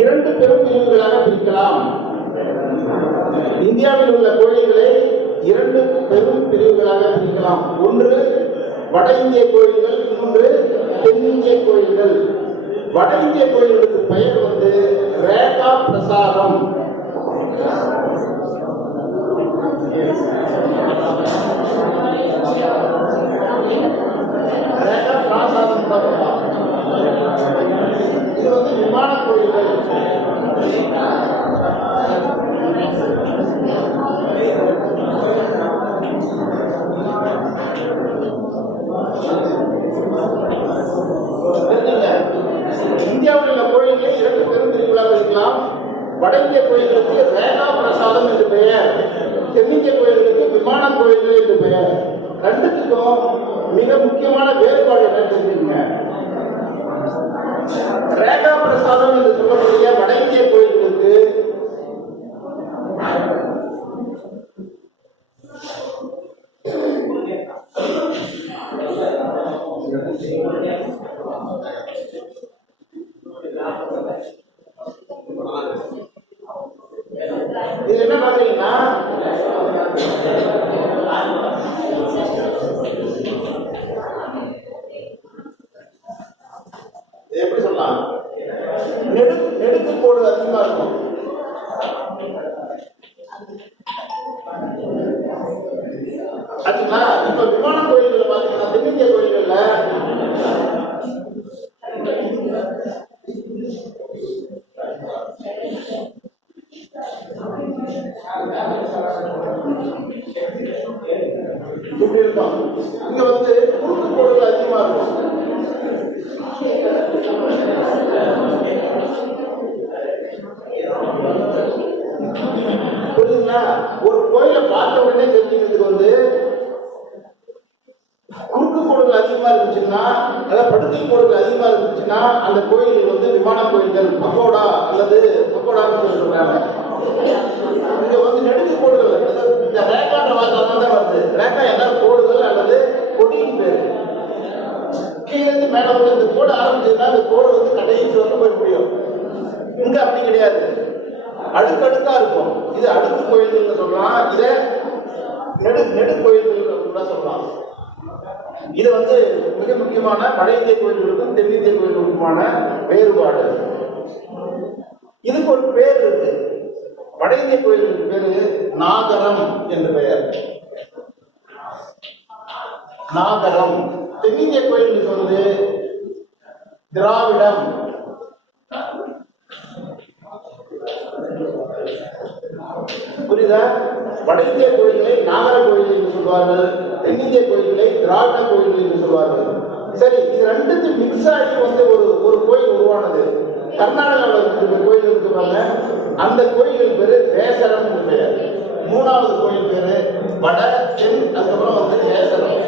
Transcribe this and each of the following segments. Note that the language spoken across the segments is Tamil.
இரண்டு பெரும் பிரிவுகளாக பிரிக்கலாம். இந்தியாவில் உள்ள கோயில்களை இரண்டு பெரும் பிரிவுகளாக பிரிக்கலாம். ஒன்று வட இந்திய கோயில்கள், இன்னொன்று தென்னிந்திய கோயில்கள். வட இந்திய கோயில்களுக்கு பெயர் வந்து ரேகா பிரசாதம். ரேகா பிரசாதம் இது வந்து விமான கோயில்கள். இந்தியாவில் உள்ள கோயில்களை இரண்டு பெரும் பிரிவுகளாக இருக்கலாம். வட இந்திய கோயில்களுக்கு ரேகா பிரசாதம் என்று பெயர், தென்னிந்திய கோயில்களுக்கு விமான கோயில்கள் என்று பெயர். ரெண்டுத்துக்கும் மிக முக்கியமான வேறுபாடு என்னன்னு தெரிஞ்சுங்க. ரேகா பிரசாதம் என்று சொல்லக்கூடிய வட இந்திய கோயில்களுக்கு இது என்ன பாத்தீங்கன்னா எப்படி சொல்லலாம், நெடுக்கு கோடு அதிகமா இருக்கும். அதுங்களா இப்ப விமான கோயில்கள் பாத்தீங்கன்னா தென்னிந்திய கோயில்கள்ல இப்படி இருக்கும். இங்க வந்து குறுக்கு கோடுகள் அதிகமா இருக்கும். புரியுதுங்களா? ஒரு கோயிலை பார்த்த உடனே தெரிஞ்சுக்கிறதுக்கு வந்து குறுக்கு கோடுகள் அதிகமா இருந்துச்சுன்னா, அதாவது படுக்கை கோடுகள் அதிகமா இருந்துச்சுன்னா அந்த கோயில்கள் வந்து விமான கோயில்கள், பகோடா அல்லது பகோடான்னு சொல்றாங்க. இங்க வந்து நெடுக்கு கோடுகள், இந்த ரேகான்ற வார்த்தை தான் வருது. ரேகா என்ன கோடுகள் அல்லது கொடியின் பேரு. கீழே மேல வந்து இந்த கோடு ஆரம்பிச்சதுன்னா அந்த கோடு வந்து கடைசி வந்து போய் முடியும். இங்க அப்படி கிடையாது, அடுக்கடுக்கா இருக்கும். இது அடுக்கு கோயில்கள் சொல்லலாம், இதை நெடு கோயில்கள் கூட சொல்லலாம். இது வந்து மிக முக்கியமான வட இந்திய கோயில்களுக்கும் தென்னிந்திய கோயில்களுக்குமான வேறுபாடு. இதுக்கு ஒரு பேர் இருக்கு. வட இந்திய கோயிலுக்கு பேரு நாகரம் என்று பெயர். நாகரம். தென்னிந்திய கோயிலுக்கு வந்து திராவிடம். புரியுதா? வட இந்திய கோயில்களை நாகர கோயில் என்று சொல்வார்கள், தென்னிந்திய கோயில்களை திராவிட கோயில்கள் என்று சொல்வார்கள். சரி, இது ரெண்டுக்கும் மிக்ஸ் ஆகி வந்து ஒரு கோயில் உருவானது. கர்நாடகாவில் இருக்கிற கோயில் இருக்கிறாங்க, அந்த கோயிலுக்கு பேரு வேசரம் என்று பெயர். மூணாவது கோயில் பேரு வட தென், அதுக்கப்புறம் வந்து வேசரம்.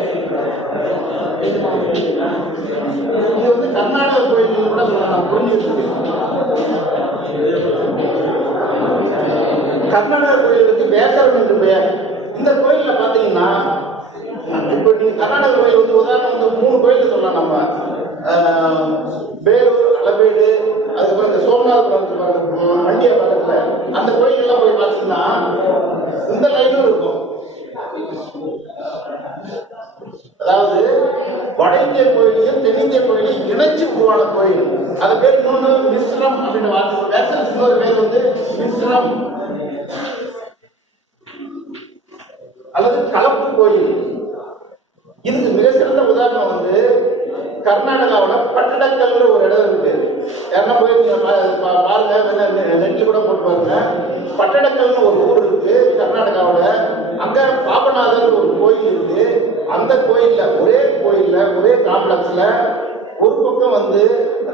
இது வந்து கர்நாடக கோயில்கள் கூட சொல்லலாம். புரிஞ்சிருக்கு? கர்நாடக கோயிலுக்கு வேசரம் என்று பெயர். இந்த கோயிலில் பார்த்தீங்கன்னா இப்போ நீங்கள் கர்நாடக கோயில் வந்து உதாரணம் வந்து 3 கோயில் சொல்லலாம். நம்ம பேரூர், அளவேடு, அதுக்கப்புறம் இந்த சோமநாதபுரம் வண்டியா பக்கத்தில் அந்த கோயிலெல்லாம் போய் பார்த்தீங்கன்னா இந்த லைனும் இருக்கும். அதாவது வட இந்திய கோயிலையும் தென்னிந்திய கோயிலையும் இணைச்சு உருவான கோயில். அது பேர் இன்னொன்று மிஸ்ரம் அப்படின்னு வார்த்தை. வேசரத்துக்கு ஒரு பேர் வந்து மிஸ்ரம் அல்லது கலப்பு கோயில். இதுக்கு மிக சிறந்த உதாரணம் வந்து கர்நாடகாவில் பட்டடக்கல்னு ஒரு இடம் இருக்கு. யாருன்னா போய் பாருங்க, நெட்டில் கூட போட்டு பாருங்க. பட்டடக்கல்னு ஒரு ஊர் இருக்கு கர்நாடகாவில். அங்க பாபநாதர் ஒரு கோயில் இருக்கு. அந்த கோயில்ல ஒரே காம்ப்ளெக்ஸ்ல ஒரு பக்கம் வந்து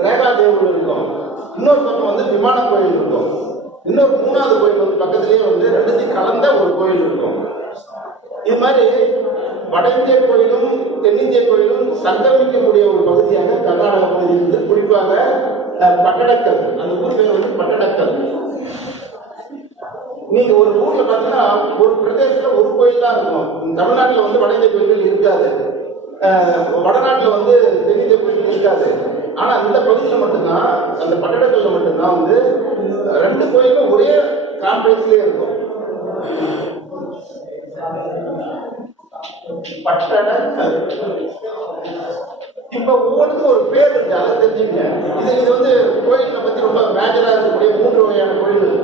ரேகா தேவர்கள் இருக்கும், இன்னொரு பக்கம் வந்து விமான கோயில் இருக்கும், இன்னொரு 3வது கோயில் வந்து பக்கத்திலேயே வந்து ரெண்டுத்தையும் கலந்த ஒரு கோயில் இருக்கும். இது மாதிரி வட இந்திய கோயிலும் தென்னிந்திய கோயிலும் சங்கமிக்கக்கூடிய ஒரு பகுதியாக கர்நாடக பகுதி இருந்து, குறிப்பாக பட்டடக்கல், அந்த ஊர் பேர் வந்து பட்டடக்கல். நீங்க ஒரு ஊர்ல பாத்தீங்கன்னா ஒரு பிரதேசத்துல ஒரு கோயில் தான் இருக்கும். தமிழ்நாட்டில் வந்து வட இந்திய கோயில்கள் இருக்காது, வடநாட்டில் வந்து தென்னிந்திய கோயில்கள் இருக்காது. ஆனா இந்த பகுதியில் மட்டும்தான், அந்த பட்டடக்கல்ல மட்டும்தான் வந்து 2 கோயிலும் ஒரே காம்ப்ளெக்ஸ்லயே இருக்கும். பட்டடக்கல். இப்ப ஒவ்வொன்றுக்கும் ஒரு பேர் இருக்கு, அதை தெரிஞ்சுங்க. இது வந்து கோயில்களை பத்தி ரொம்ப மேஜரா இருக்கக்கூடிய 3 வகையான கோயில்.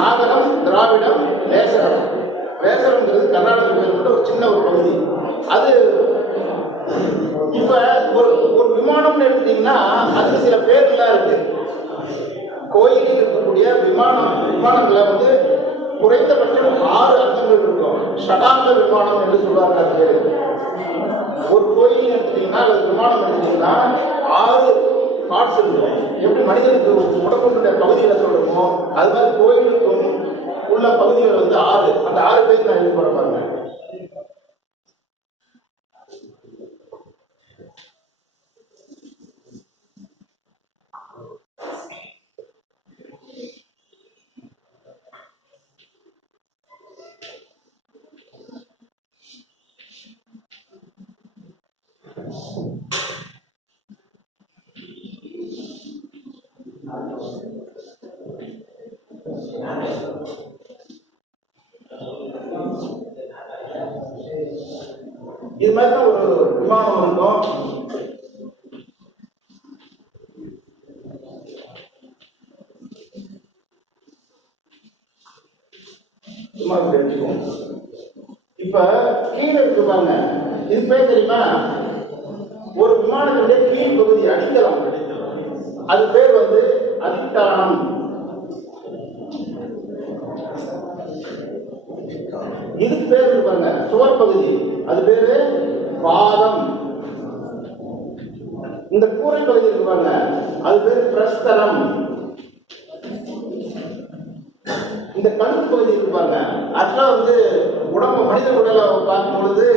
நாகரம், திராவிடம், வேசரம். வேசரம்ங்கிறது கர்நாடக கோயில் ஒரு சின்ன ஒரு பகுதி. அது இப்ப ஒரு விமானம்னு எடுத்தீங்கன்னா அதுக்கு சில பேர்லாம் இருக்கு. கோயிலில் இருக்கக்கூடிய விமானங்களை வந்து குறைந்தபட்சம் 6 அர்த்தங்கள் இருக்கும். ஷடாங்க விமானம் என்று சொல்வாங்க. அது பேரு. ஒரு கோயில் எடுத்தீங்கன்னா அது விமானம் எடுத்தீங்கன்னா 6 பார்ட்ஸ் இருக்கும். எப்படி மனிதனுக்கு உடம்புடைய பகுதிகளை சொல்றோமோ அது மாதிரி கோயிலுக்கும் உள்ள பகுதிகள் வந்து 6. அந்த 6 பேருக்கு நான் எழுதி போட பாருங்க. இது மாதிரி தான் ஒரு விமானம் இருக்கும். இப்ப கீழே இருக்கு பாருங்க, இது பேர் தெரியுமா? ஒரு விமானத்துடைய கீழ் பகுதி அடித்தளம், அது பேர் வந்து அதிஷ்டானம். இதுக்கு பேர் இருக்கு பாருங்க, சுவர் பகுதி, அது பேரு பாதம். இந்த கூரை பகுதி இருக்கு பாருங்க, அது பேரு பிரஸ்தரம். இந்த கழுத்து பகுதி இருக்கு பாருங்க, அதெல்லாம் வந்து உடம்பு மனித உடலை பார்க்கும் பொழுது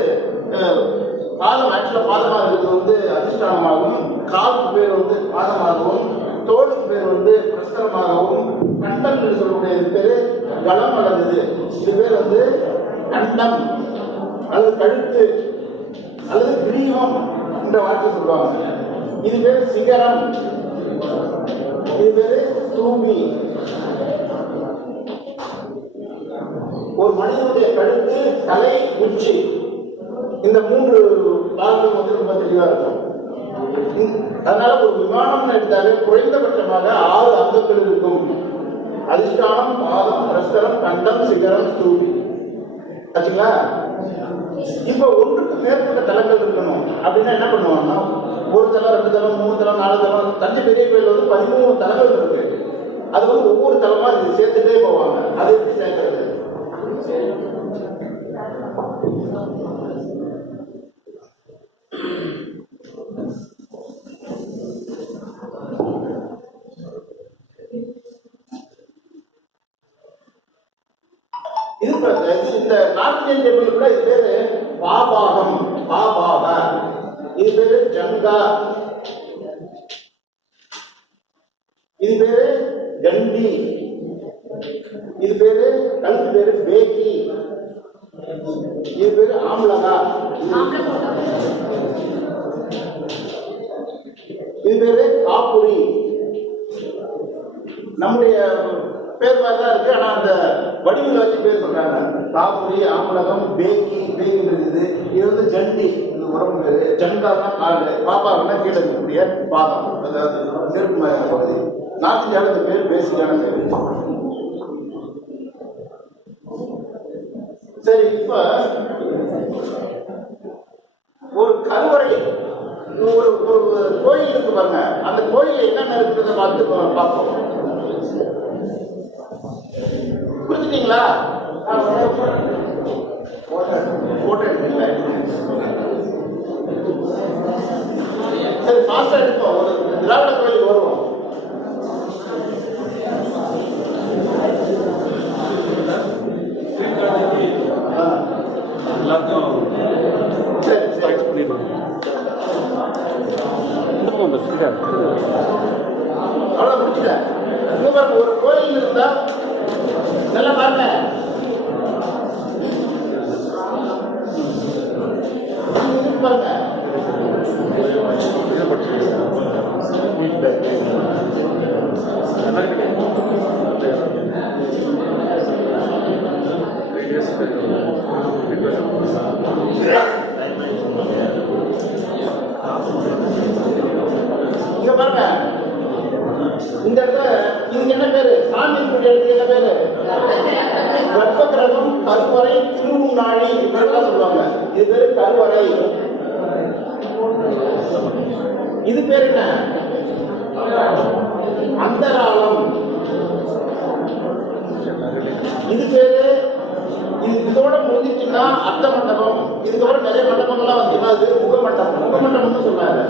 பாதம் பாதமாக இருக்கிறது வந்து அதிஷ்டானமாகவும், காலுக்கு பேர் வந்து பாதமாகவும், தோளுக்கு பேர் வந்து பிரஸ்தரமாகவும், கண்டம் என்று சொல்லக்கூடிய இது பேரு கலம் அல்லது இது பேர் வந்து கண்டம் அல்லது கழுத்து அல்லது கிரீவம் என்ற வார்த்தை சொல்லுவாங்க. இது பேர் சிகரம், இது பேரு தூபி. ஒரு மனிதனுடைய கழுத்து, தலை, உச்சி, இந்த 3 பாகங்கள் வந்து ரொம்ப தெளிவா இருக்கும். அதனால ஒரு விமானம் எடுத்தாலே குறைந்தபட்சமாக 6 அங்கங்கள் இருக்கும். அதிஷ்டானம், பாதம், பிரஸ்தரம், கண்டம், சிகரம், ஸ்தூபி. ஆச்சுங்களா? இப்ப ஒன்றுக்கு மேற்பட்ட தலங்கள் இருக்கணும் அப்படின்னா என்ன பண்ணுவாங்கன்னா, 1 தலம், 2 தலம், 3 தலம், 4 தலம். தஞ்சை பெரிய கோயில் வந்து 13 தலங்கள் இருக்கு. அது வந்து ஒவ்வொரு தலமா சேர்த்துட்டே போவாங்க. அது எப்படி சேர்க்கிறது? இந்த நார்த் இந்தியன் டெம்பிள் கூட இது பேரு பாபாகம், பாபாக. இது பேரு ஜங்கா, இது பேரு கண்டி, இது பேரு கழுத்து பேரு பேக்கி, இது பேரு ஆம்லகா, இது பேரு காப்புரி. நம்முடைய பேர் மாதிரி தான் இருக்கு, ஆனா அந்த வடிவில் வச்சு பேர் சொல்றாங்க. காப்புரி, ஆம்லகம், பேக்கி. பேக்கின்றது இது வந்து ஜண்டி, இந்த உடம்பு பேரு. ஜண்டானா காடு, பாப்பாவுன்னா கீழே இருக்கக்கூடிய பாதம், அதாவது நெருப்பு மாதிரி பகுதி. நார்த் இந்தியாவில் இந்த பேர் பேசிக்கான பேர். சரி, இப்ப ஒரு கருவறை, ஒரு கோயில் இருக்கு பாருங்க. அந்த கோயில் என்னென்ன இருக்குன்றத பார்ப்போம். புரிஞ்சுட்டீங்களா? போட்டோ எடுத்தீங்களா? சரி, ஃபாஸ்டா எடுப்போம். ஒரு திராவிட கோயிலுக்கு வருவோம். அவ்வளவு முடிச்சுட்டேன். ஒரு கோயில் இருந்தா நல்லா பாருங்க. பாருங்க இந்த இடத்துல இதுக்கு என்ன பேரு? சாமி கூடிய இடத்துக்கு என்ன பேரு? கர்ப்பகிரகம், கருவறை, திருவும் நாழி இப்படிலாம் சொல்லுவாங்க. இது பேரு கருவறை. இது பேர் என்ன? அந்தராலம். இது பேரு. இதோட முடிஞ்சிச்சுன்னா அர்த்த மண்டபம். இதுக்கோட நிறைய மண்டபங்கள்லாம் வந்துச்சுன்னா அது முகமண்டபம். முகமண்டபம்னு சொல்றாங்க.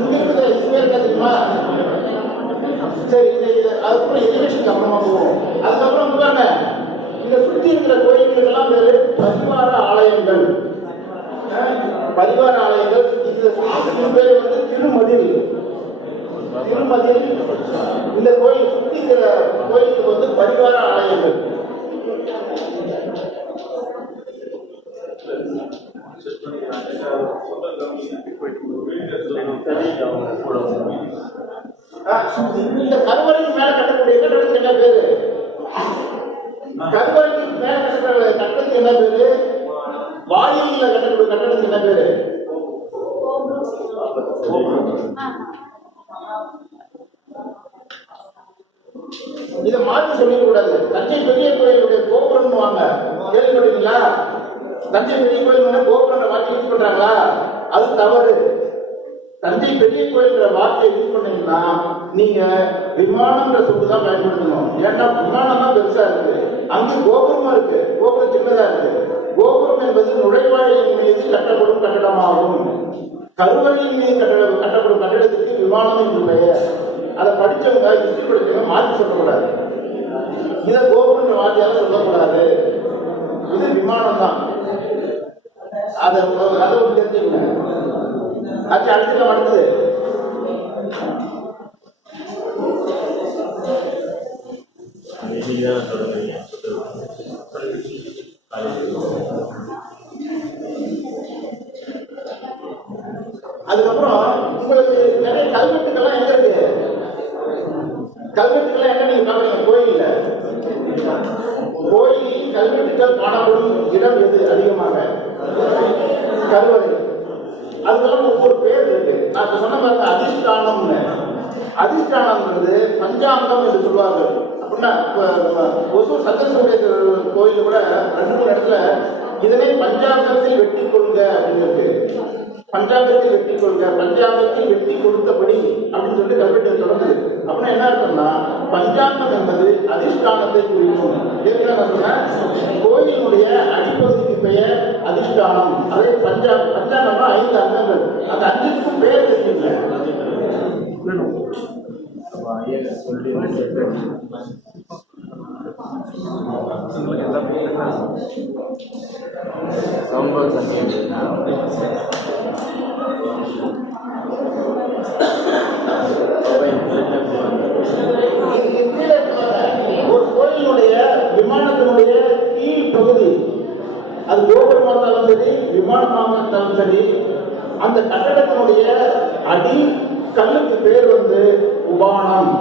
இங்க இருக்குது இது பேர் என்ன தெரியுமா? சரி, அதுக்கப்புறம் எலிவேஷனுக்கு அப்புறமா போவோம். அதுக்கப்புறம் பாருங்க, இந்த சுற்றி இருக்கிற கோயில்களுக்கெல்லாம் பேரு பரிவார ஆலயங்கள். பரிவார ஆலயங்கள். இந்த பேர் வந்து திருமதில். திருமதில். இந்த கோயில் சுற்றி இருக்கிற கோயிலுக்கு வந்து பரிவார ஆலயங்கள். இந்த கருவறைக்கு மேல கட்டக்கூடிய கட்டடத்துக்கு என்ன பேரு? கருவறைக்கு மேல கட்டக்கூடிய கட்டடத்துக்கு என்ன பேரு? வாயில கட்டக்கூடிய கட்டடத்துக்கு என்ன பேரு? இதை மாற்றி சொல்லிக்க கூடாது. தஞ்சை பெரிய கோயிலுடைய கோபுரம் வாங்க கேள்விப்பட்டீங்களா? தஞ்சை பெரிய கோயில் கோபுரம் வார்த்தை யூஸ் பண்றாங்களா? அது தவறு. தஞ்சை பெரிய கோயில்ன்ற வார்த்தையை யூஸ் பண்ணீங்கன்னா நீங்க விமானம்ன்ற சொல்லு தான் பயன்படுத்தணும். ஏன்னா விமானம் தான் பெருசா இருக்கு, அங்கே கோபுரமா இருக்கு, கோபுரம் சின்னதா இருக்கு. கோபுரம் என்பது நுழைவாயிலின் மீது கட்டப்படும் கட்டடமாகும். கருவறையின் மீது கட்டப்படும் கட்டடத்துக்கு விமானம் என்று பெயர். அதை படிச்சவங்க யுக்தி படிச்சவங்க மாற்றி சொல்லக்கூடாது. இதை கோபுரன்ற வார்த்தையால சொல்லக்கூடாது. இது விமானம் தான். அதை தெரிஞ்சுக்கங்க. அது அடுத்த அடுத்தது அதுக்கப்புறம் உங்களுக்கு நிறைய கல்வெட்டுக்கெல்லாம் எங்க இருக்கு? கல்வெட்டுக்கெல்லாம் எங்க நீங்க பாக்குறீங்க? கோயில்ல. கோயிலில் கல்வெட்டுக்கள் காணப்படும் இடம் எது அதிகமாக? கருவறை. அதுக்கெல்லாம் ஒவ்வொரு பேர் இருக்கு. நான் சொன்ன பாருங்க, அதிஷ்டானம்னு. அதிஷ்டானம்ன்றது பஞ்சாங்கம் என்று சொல்வார்கள். அப்படின்னா ஒசூர் சந்திரசூரிய கோயில் கூட 2 இடத்துல இதனை பஞ்சாங்கத்தில் வெட்டி கொள்க அப்படின்னு. பஞ்சாங்கத்தில் வெட்டி கொள்க, பஞ்சாங்கத்தில் வெட்டி கொடுத்தபடி அப்படின்னு சொல்லி கல்வெட்டு தொடர்ந்து. அப்படின்னா என்ன அர்த்தம்னா, பஞ்சாங்கம் என்பது அதிஷ்டானத்தை குறிக்கும். கோயிலுடைய அடிப்பகுதிக்கு பெயர் அதிஷ்டானம். அதே பஞ்சாங்கம்னா 5 அங்கங்கள். அந்த 5க்கும் பெயர் தெரியுங்க. ஒரு கோயிலுடைய விமானத்தினுடைய கீழ் பகுதி, அது கோபுரமாக இருந்தாலும் சரி, விமானமாக இருந்தாலும் சரி, அந்த கட்டடத்தினுடைய அடி கல்லுக்கு பேர் வந்து உபானம்.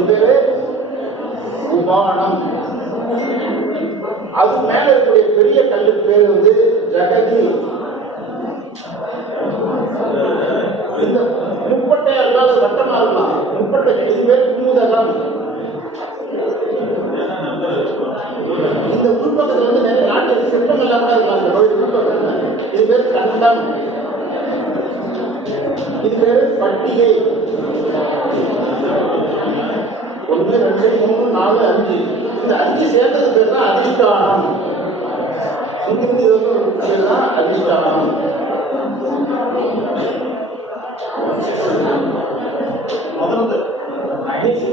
இது உபானம். அது மேல இருக்கக்கூடிய பெரிய கல்லுக்கு பேர் வந்து ஜகதி. இந்த முப்பட்டையா இருந்தாலும் வட்டமா இருக்கலாம். முப்பட்டை இது பேர் பூதகம். இந்த உள்பக்கத்தில் வந்து நிறைய நாட்டு சிற்பங்கள் எல்லாம் கூட இருக்காங்க. உள்பக்கத்தில் இது பேர் கண்டம். இது பேரு பட்டிகை. 1, 2, 3, 4, 5. இந்த 5 சேர்ந்தது பேர் தான் அதிஷ்டானம். இங்கிருந்து இதுதான் அதிஷ்டானம்.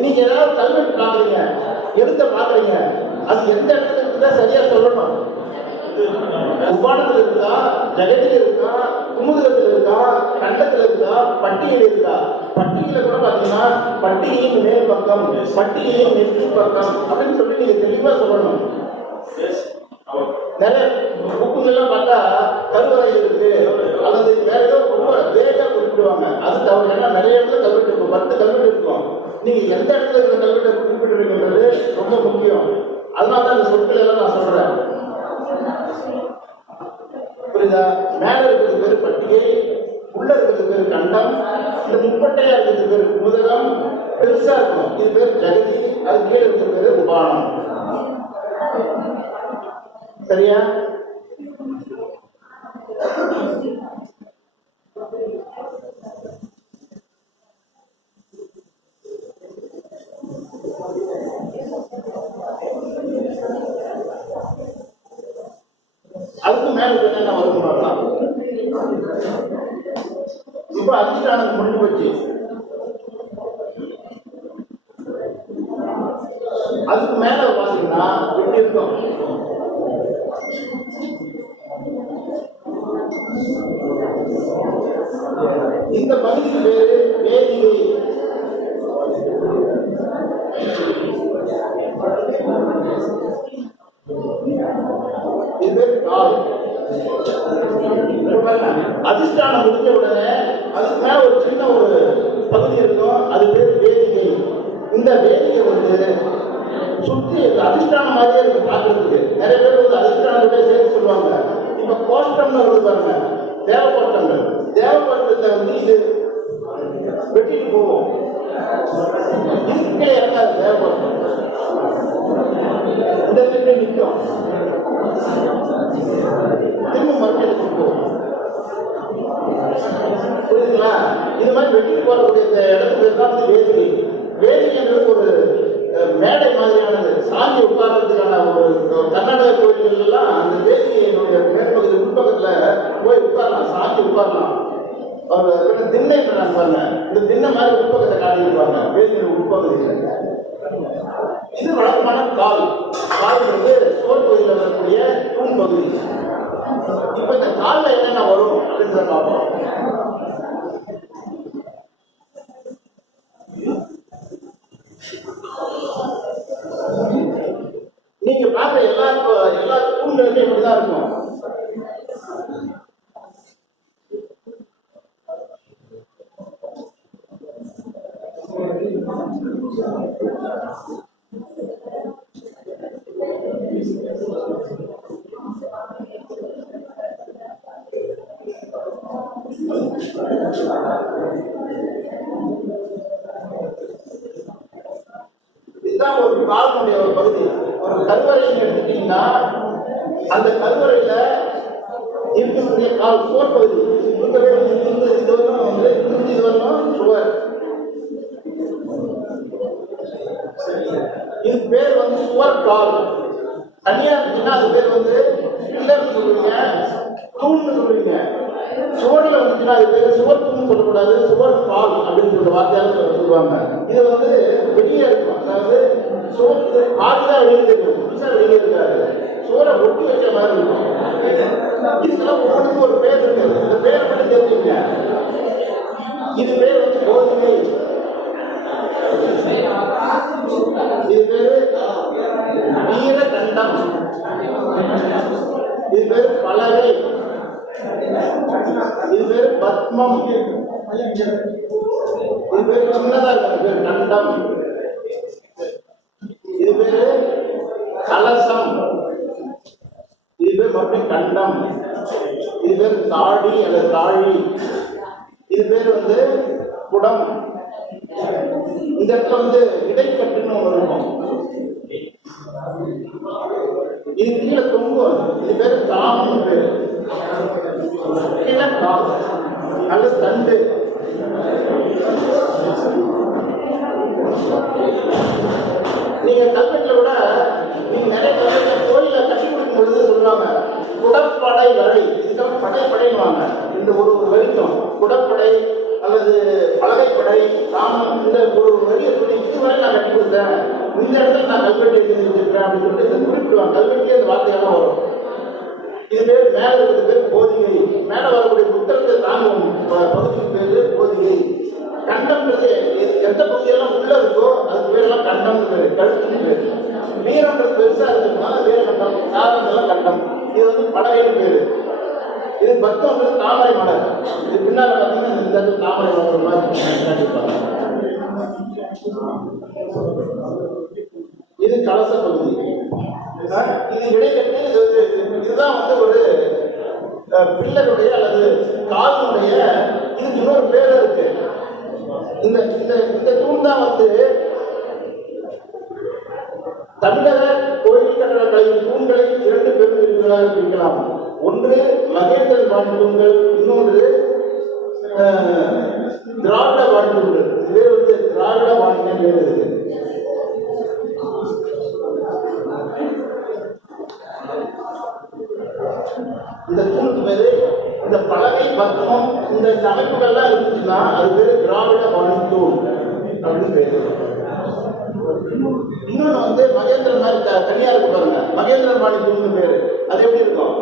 நீங்க ஏதாவது கல்வெட்டு பாக்குறீங்க, எழுத்த பாக்குறீங்க, அது எந்த இடத்துல இருக்குதா சரியா சொல்லணும். உபானத்தில் இருக்கா, ஜகத்தில் இருக்கா, குமுதத்தில் இருக்கா, கண்டத்தில் இருக்கா, பட்டியல் இருக்கா? பட்டியல கூட பாத்தீங்கன்னா பட்டியின் மேல் பக்கம், பட்டியின் நெற்றி பக்கம் அப்படின்னு சொல்லி நீங்க தெளிவா சொல்லணும். நிறைய புக்குங்கெல்லாம் பார்த்தா கருவறை இருக்கு அல்லது வேற ஏதோ ரொம்ப வேகா குறிப்பிடுவாங்க. அது தவிர ஏன்னா நிறைய இடத்துல கல்வெட்டு இருக்கும், 10 கல்வெட்டு இருக்கும். நீங்க எந்த இடத்துல இருக்கிற கல்வெட்டை குறிப்பிடுறீங்கன்றது ரொம்ப முக்கியம். அதனாலதான் இந்த சொற்கள் எல்லாம் நான் சொல்றேன். புரியுதா? மேல இருக்கிறது பேரு பட்டிகை, பேர் கண்டம், இந்த முப்பட்டையா இருக்கிறது பேர் முதகம், பெருசா இருக்கும் இது பேர் ஜகதி, அது கீழே இருக்கிற பேர் உபானம். சரியா? அதுக்கு மேல என்ன வரும் பார்க்கலாம். இப்ப அதிஷ்டானம் முடிஞ்சு போச்சு. அதுக்கு மேல பாத்தீங்கன்னா எப்படி இருக்கும்? இந்த பகுதிக்கு பேரு வேதிகை. இது பேர் கால். அதிஷ்டானம் முடிஞ்ச உடனே அதுக்கு மேல ஒரு சின்ன ஒரு பகுதி இருக்கும், அது பேர் வேதிகை. இந்த வேதிகை வந்து சுற்றி அதிஷ்டானம் மாதிரியே இருக்கு பார்க்கறதுக்கு. நிறைய பேர் வந்து அதிஷ்டானத்தோட சேர்த்து சொல்லுவாங்க. இப்ப கோஷ்டம்னு வருது பாருங்க, தேவ கோஷ்டங்கள். தேவ கோஷ்டத்தை வந்து இது வெட்டிட்டு போவோம், இதுக்கே இறங்காது. தேவ கோஷ்டம் இந்த நிற்கும், திரும்ப மறுபடியும் போவோம். புரியுதுங்களா? இது மாதிரி வெட்டிட்டு போறக்கூடிய இந்த இடத்துக்கு தான் வந்து வேதிகை. வேதிகைன்றது ஒரு மேடை மாதிரியானது, சாஞ்சி உட்கார்றதுக்கான ஒரு கர்நாடக கோயில்கள் எல்லாம் அந்த வேதிகையினுடைய மேற்பகுதி உட்பக்கத்துல போய் உட்காரலாம், சாஞ்சி உட்காரலாம். அவர் திண்ணை பாருங்க, இந்த திண்ணை மாதிரி உட்பக்கத்தை காட்டியிருப்பாங்க வேதிகை உட்பகுதியில். இது வழக்கமான கால். கால் வந்து சோர் பகுதியில் வரக்கூடிய தூண் பகுதி. இப்ப இந்த காலில் என்னென்ன வரும் அப்படின்றத பார்ப்போம். நீங்க பார்க்க எல்லா தூண்களுமே இப்படிதான் இருக்கும். இதுதான் ஒரு காலனுடைய ஒரு பகுதி. ஒரு கருவறை எடுத்துட்டீங்கன்னா அந்த கருவறையில இருக்கக்கூடிய கால் சுவர் பகுதி முழுக்கவே இது வரணும் சுவர். இது பேர் வந்து சுவர் கால். தனியா இருந்துச்சுன்னா அது பேர் வந்து பில்லர்னு சொல்லுவீங்க, தூண்னு சொல்லுவீங்க. சுவரில் வந்துச்சுன்னா அது பேர் சுவர் தூண் சொல்லக்கூடாது, சுவர் கால் அப்படின்னு சொல்ற வார்த்தையால சொல்லுவாங்க. இது வந்து வெளியே இருக்கும், அதாவது சுவருக்கு கால்தான் வெளியே தெரியும், புதுசா வெளியே இருக்காது. சுவரை ஒட்டி வச்ச மாதிரி இருக்கும். இதுக்கெல்லாம் ஒவ்வொன்றுக்கும் ஒரு பேர் இருக்கு. இந்த பேரை மட்டும் தெரிஞ்சுங்க. இது பேர் வந்து போதிகை. இது பேரு வீரகண்டம். இது பேரு பலகை. இது பேரு பத்மம். இது பேரு சின்னதா இருக்கு, பேரு கண்டம். இது பேரு கலசம். இது பேர் மறுபடியும் கண்டம். இது பேர் தாடி அல்லது தாழி. இது பேர் வந்து குடம். இந்த இடத்துல வந்து இடைக்கட்டுன்னு ஒன்று இருக்கும், இது கீழே தொங்கும். இது பேரு தாமம் பேரு. கீழே தாம் நல்ல தண்டு. நீங்க கல்வெட்டுல கூட நீங்க நிறைய கல்வெட்டுல கோயில கட்டி கொடுக்கும் பொழுது சொல்லுவாங்க குடப்படை வரை. இதுக்காக படைவாங்க. இந்த ஒரு வரைக்கும் குடப்படை அல்லது பலகைப்படை ராமன் இந்த ஒரு வரியை சொல்லி இதுவரை நான் கட்டி கொடுத்தேன், இந்த இடத்துல நான் கல்வெட்டு எழுதி வச்சிருக்கேன் அப்படின்னு சொல்லிட்டு இதை குறிப்பிடுவாங்க. கல்வெட்டிலே அந்த வார்த்தையெல்லாம் வரும். இது பேர் மேல இருக்கிறது பேர் போதிகை. மேல வரக்கூடிய புத்தகத்தை தாங்கும் பகுதிக்கு பேரு போதிகை. கண்டம்ன்றது எந்த பகுதியெல்லாம் உள்ள இருக்கோ அதுக்கு பேரெல்லாம் கண்டம் பேரு, கழுத்து பேரு. வீரம்ன்றது பெருசா இருக்குன்னா வீரகண்டம், சாதனெல்லாம் கண்டம். இது வந்து படகைன்னு பேரு. இது பக்தம்ன்றது தாமரை மலர். இது பின்னால பார்த்தீங்கன்னா இந்த இடத்துல தாமரை மலர் மாதிரி. இது கலச பகுதி. இது இடைக்கட்டு. இதுதான் வந்து ஒரு பிள்ளருடைய அல்லது காலினுடைய இது இன்னொரு பேர் இருக்கு. இந்த இந்த இந்த தூண் தான் வந்து தமிழக கோயில் கட்டடக்கலையின் தூண்களை 2 பெரும் பிரிவுகளாக பிரிக்கலாம். ஒன்று மகேந்திரன் பாணி தூண்கள், இன்னொன்று திராவிட பாணி தூண்கள். இது வந்து திராவிட பாணின்னு பேர் இருக்கு. இந்த தூணுக்கு பேரு, இந்த பலகை பக்கம் இந்த அமைப்புகள்லாம் இருந்துச்சுன்னா அது பேரு திராவிட பாணி தூண் அப்படின்னு பேரு. இன்னொன்னு வந்து மகேந்திரன் மாதிரி தனியா இருக்கு பாருங்க, மகேந்திரன் பாணி தூண் பேரு. அது எப்படி இருக்கும்?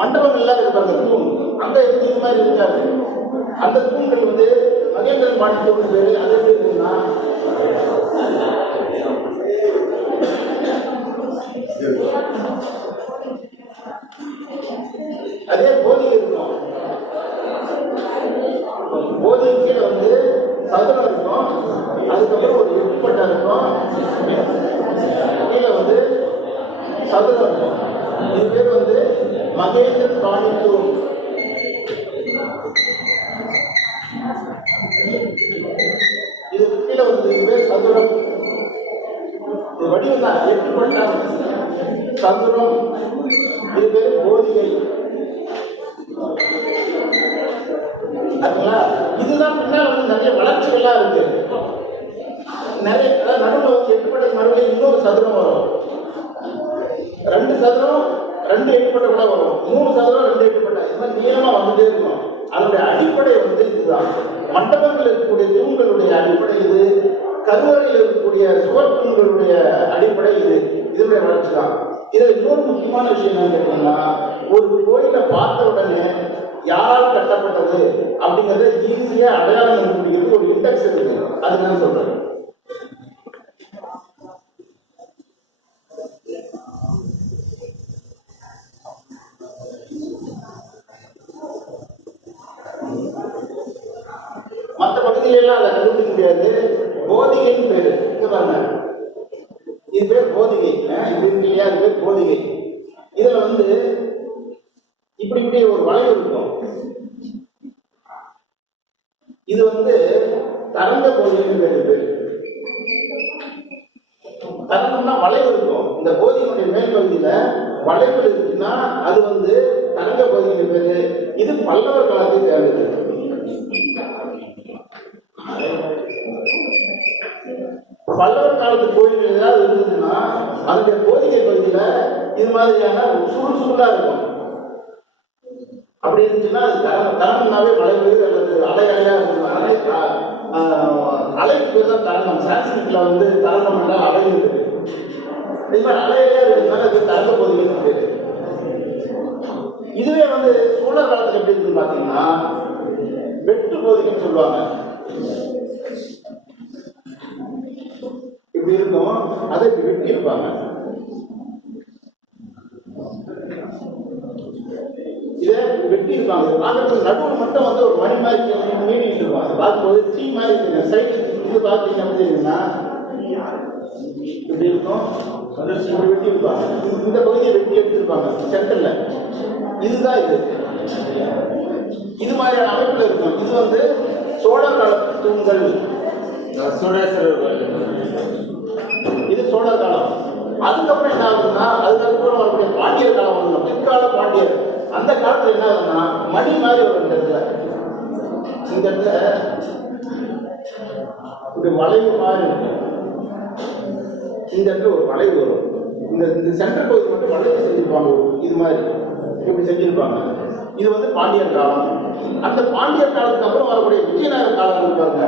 மண்டபம் எல்லாம் இருக்கு பாருங்க தூண், அந்த தூண் மாதிரி இருக்காது. அந்த தூண்கள் வந்து மகேந்திரன் பாணி தூண் பேரு. அது எப்படி இருக்குன்னா அதே போதிகை இருக்கும். போதிகை கீழே வந்து சதுரம் இருக்கும், அதுக்கப்புறம் ஒரு எட்டுப்பட்டா இருக்கும், கீழே வந்து சதுரம் இருக்கும். இது பேர் வந்து மகேந்திரன் பாணி தூண். இது கீழே வந்து இது பேர் சதுரம். இது வடிவம் தான், எட்டுப்பட்டா சதுரம். இது பேர் போதிகை. இதுதான் பின்னால் வந்து நிறைய வளர்ச்சிகள்லாம் இருக்கு. நிறைய நடுவில் வந்து எட்டுப்பட்டை மறுபடியும் இன்னொரு சதுரம் வரும், 2 சதுரம் 2 எட்டுப்பட்டை கூட வரும், 3 சதுரம் 2 எட்டுப்பட்டை, இது மாதிரி நீளமா வந்துட்டே இருக்கும். அதனுடைய அடிப்படை வந்து இதுதான். மண்டபத்தில் இருக்கக்கூடிய தூண்களுடைய அடிப்படை இது, கருவறையில் இருக்கக்கூடிய சுவர் தூண்களுடைய அடிப்படை இது. இதனுடைய வளர்ச்சி தான். இதுல இன்னொரு முக்கியமான விஷயம் என்னன்னு கேட்டீங்கன்னா, ஒரு கோயிலை பார்த்த உடனே யாரால் கட்டப்பட்டது அப்படிங்கறத ஈஸியா அடையாளம் கண்டுபிடிக்கிறது ஒரு இண்டெக்ஸ் இருக்கு. அது நான் சொல்றேன். மற்ற பகுதியிலாம் அதை கண்டுபிடிக்க முடியாது. போதிகைன்னு பேரு. இங்க பாருங்க, இது பேர் போதிகை. இது இல்லையா, இது பேர் போதிகை. இதுல வந்து இப்படி இப்படி ஒரு வளைவு இருக்கும். இது வந்து தரங்க போதிகைன்னு பேரு. தரங்கம்னா வளைவு இருக்கும். இந்த போதிகையுடைய மேல் பகுதியில வளைவு இருக்குன்னா அது வந்து தரங்க போதிகைன்னு பேரு. இது பல்லவர் காலத்தை சேர்ந்தது. பல்லவர் காலத்து கோயில் ஏதாவது இருந்ததுன்னா அந்த போதிகை பகுதியில இது மாதிரியான சுருளா இருக்கும். அப்படி இருந்துச்சுன்னா அது தரங்கம்னாவே வளைவு அல்லது அலையா இருக்கும். அலைக்கு பேர் தான் தரங்கம். சான்ஸ்கிரிட்ல வந்து தரங்கம் என்றால் அலை இருக்கு. இது மாதிரி அலையா இருக்கிறதுனால அது தரங்க போதிகைன்னு பேரு. இதுவே வந்து சோழர் காலத்துல எப்படி இருக்குன்னு பாத்தீங்கன்னா வெட்டு போதிகைன்னு சொல்லுவாங்க. இப்படி இருக்கும், அதை இப்படி வெட்டி இருப்பாங்க. இதை வெட்டி இருப்பாங்க. பார்க்கறது நடுவில் மட்டும் வந்து ஒரு மணி மாதிரி நீட்டிட்டு இருப்பாங்க. பார்க்கும்போது டீ மாதிரி இருக்குங்க. சைடு இது பார்த்தீங்க அப்படின்னா இப்படி இருக்கும், இப்படி வெட்டி இருப்பாங்க. இந்த பகுதியை வெட்டி எடுத்திருப்பாங்க சென்டர்ல. இதுதான் இது. இது மாதிரியான அமைப்புல இருக்கும். இது வந்து சோழர் கால தூண்கள். இது சோழர் காலம். அதுக்கப்புறம் என்ன ஆகுதுன்னா, அதுக்கப்புறம் வரக்கூடிய பாண்டியர் காலம் வந்து பிற்கால பாண்டியர். அந்த காலத்துல என்ன ஆகுதுன்னா மணி மாதிரி ஒரு இடத்துல, இந்த இடத்துல இப்படி வளைவு மாதிரி இருக்கும். இந்த இடத்துல ஒரு வளைவு வரும். இந்த சென்டர் பகுதி மட்டும் வளைவு செஞ்சிருப்பாங்க. இது மாதிரி இப்படி செஞ்சிருப்பாங்க. இது வந்து பாண்டியர் காலம். அந்த பாண்டியர் காலத்துக்கு அப்புறம் வரக்கூடிய விஜயநகர காலம் இருப்பாங்க.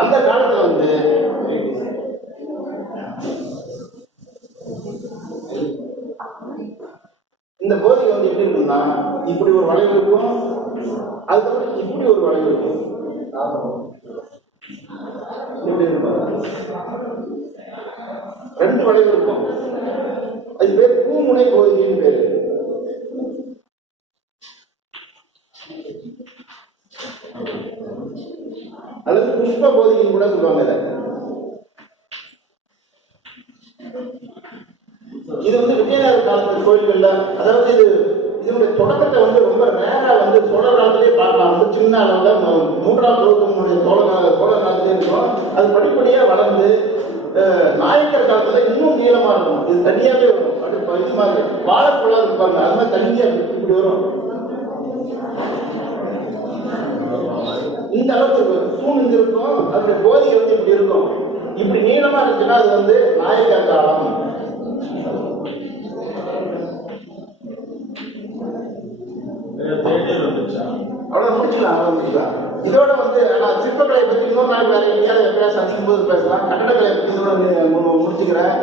அந்த காலத்துல வந்து இந்த போதிகை வந்து எப்படி இருக்குன்னா இப்படி ஒரு வளைவு இருக்கும், அதுக்கப்புறம் இப்படி ஒரு வளைவு இருக்கும். இப்படி இருக்கும், 2 வளைவு இருக்கும். அது பேர் பூமுனை போதிகைன்னு பேரு. அல்லது புஷ்ப போதிகைன்னு கூட சொல்லுவாங்க. இது வந்து விஜயநகர காலத்து கோயில்கள்ல, அதாவது இதனுடைய தொடக்கத்தை வந்து ரொம்ப நேரா வந்து சின்ன அளவில் மூன்றாம் பருவத்தினுடைய தோழ காலத்திலே இருக்கும். அது படிப்படியாக வளர்ந்து நாயக்கர் காலத்தில் இன்னும் நீளமாக இருக்கும். இது தனியாகவே வரும். அப்படி இது மாதிரி வாழைப்பழம் இருப்பாங்க, அது மாதிரி தனியாக இப்படி வரும். இந்த அளவுக்கு தூண் இருக்கும். அதனுடைய போதிகை வந்து இப்படி இருக்கும். இப்படி நீளமாக இருந்துச்சுன்னா அது வந்து நாயக்கர் காலம். அவ்வளோ முடிச்சுக்கலாம். இதோட வந்து நான் சிற்பக்கலையை பற்றி இன்னொரு நாள் வேற எங்கேயாவது எப்படியா சந்திக்கும் போது பேசலாம். கட்டடக்கலையை பற்றி இதோட முடிச்சுக்கிறேன்.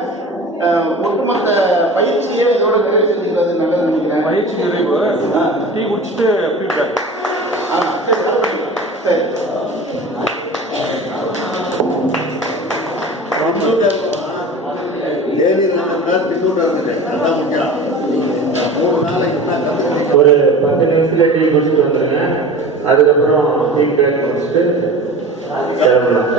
ஒட்டுமொத்த பயிற்சியை இதோட நிறைவு செஞ்சுக்கிறது நல்லது நினைக்கிறேன். பயிற்சி நிறைவு டீ குடிச்சிட்டு ஃபீட்பேக். சரி, சரி. ஒரு 10 நிமிஷத்துல டீ குடிச்சிட்டு வந்துருங்க. அதுக்கப்புறம் ஃபீட்பேக் முடிச்சுட்டு கிளம்பலாம்.